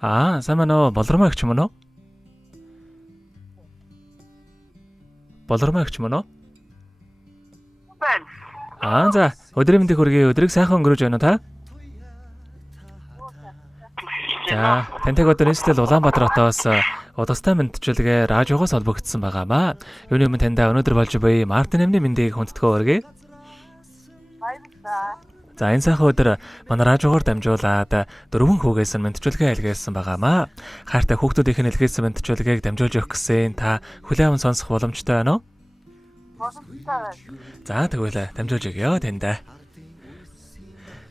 Сайн маа болормоо гэх юм уу? Болормоо гэх юм уу? За өдрийн мэндийг хүргэе. Өдрийг сайхан өнгөрөөж байна уу та? За тантай одоо нийслэл Улаанбаатар хотоос удастай мэдчилгээ радиогоос холбогдсон байгаамаа. Юуны өмнө таньда өнөөдөр болж буй Мартин эмний мэндийг хүндэтгэн өргөе. За энэ сайхан өдөр манай радиогоор дамжуулаад 4 хүүгээс нь мэдчилгээ илгээсэн байгаамаа. Хайртай хүүхдүүдийн илгээсэн мэдчилгээг дамжуулж өгөх гэсэн та хүлээвэн сонсох боломжтой байна уу? За тэгвэл дамжуулж өгье таньда.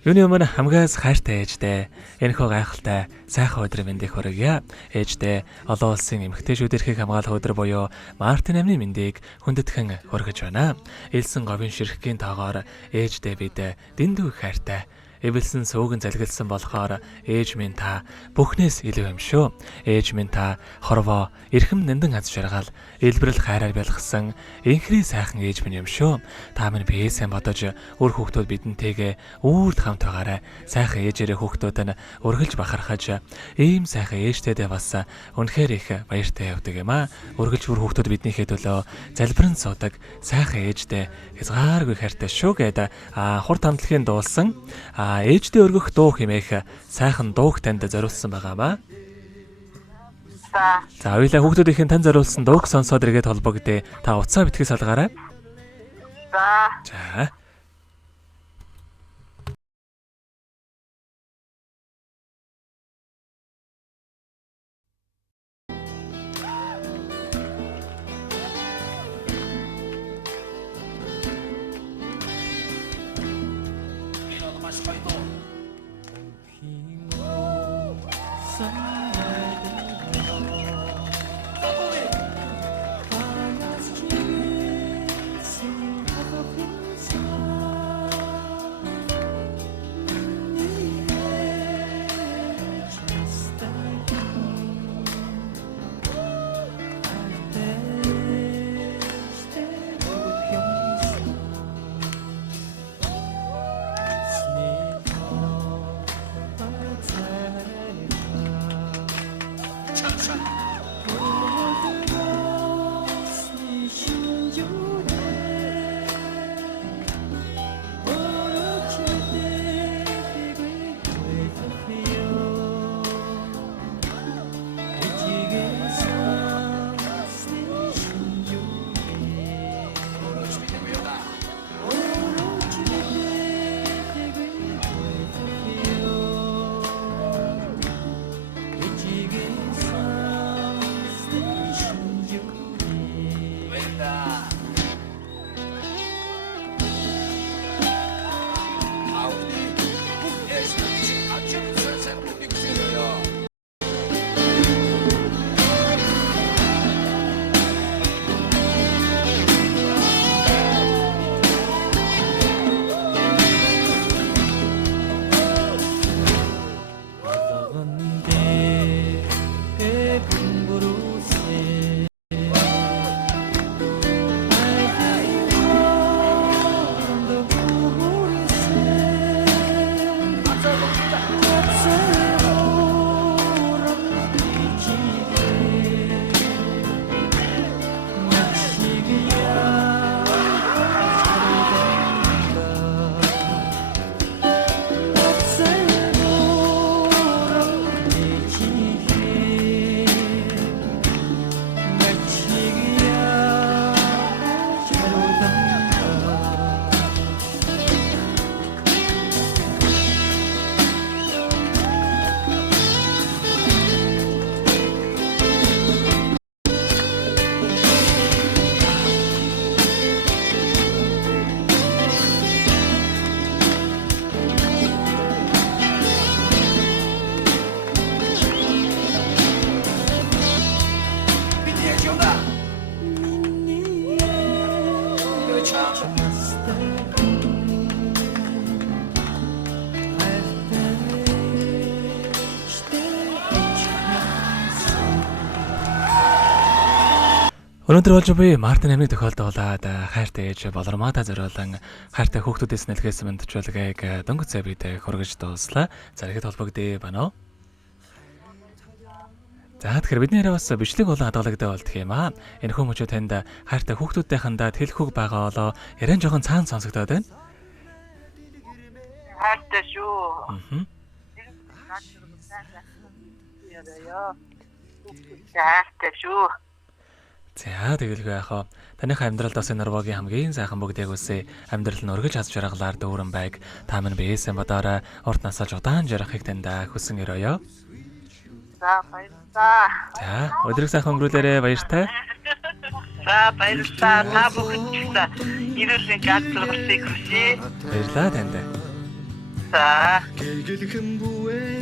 Юуны өмнө хамгаас хайртай ээжтэй энэхүү гайхалтай сайхан өдрийн мэндийг хүргье. Ээжтэй олон улсын эмэгтэйчүүд эрхийг хамгаалах өдөр буюу Мартин эмний мэндийг хүндэтгэн хүргэж байна. Элсэн говийн ширхгийн тоогоор ээжтэй бид дэндүү хайртай. Эвэлсэн сөөгөн залгилсан болохоор ээж минь та бүхнээс илүү юм шүү. Ээж минь та хорвоо, эрхэм нандин аз жаргал, элбэрэл хайраар бэлгсэн инхри сайхан ээж минь юм шүү. Та минь биесээ бодож үр хүүхдүүд бидэнтэйгээ үрд хамт байгаарай. Сайхан ээжээрээ хүүхдүүд нь өргөлж бахархаж ийм сайхан ээжтэйдээ бас үнэхээр их баяртай явдаг юм аа. Өргөлж үр хүүхдүүд биднийхээ төлөө залбирэн суудаг сайхан ээжтэй хязгааргүй хайртай шүү гэдэг хурд хамтлагийн дуулсан ээжтэй өргөх дуу хэмээх сайхан дууг танд зориулсан байгаамаа. За хоёулаа хүүхдүүдийн тань зориулсан дууг сонсоод иргэд холбогдъё. Та утсаа битгий салгаарай. За. Өнөөдөр болж буй Мартин эмний тохиолдуулаад хайртай ээж болормоодоо зориулан хайртай хүүхдүүдээс нэлгээсэн мэдчилгээг дөнгөж цай бид хүргэж дууслаа. За ихэд холбогдъё байна уу? За тэгэхээр бидний яриа бас бичлэг болон хадгалагтай болдох юм аа. Энэ хүмүүжүүд танд хайртай хүүхдүүдтэйхэндээ тэлхүүг байгаа болоо яриан жоохон цаан сонсогдоод байна. Хайртай шүү. Аа. Хайртай шүү. За тэгэлгүй яхаа. Таныхаа амьдралд бас энэ нурвагийн хамгийн сайхан бүгдийг үсэ амьдрал нь өргөж хаз жаргалаар дүүрэн байг. Та минь биесээ бодоорой. Урт насаж удаан жаргахыг тандаа хүсэн өрөөё. За баярлалаа. За өдрийг сайхан өнгөрүүлээрэ баяртай. За баярлалаа. Та бүхэнд ирүүлэн галзуурсыг хүсье. Баярлалаа танд. За. Гэлгэлхэн бүээ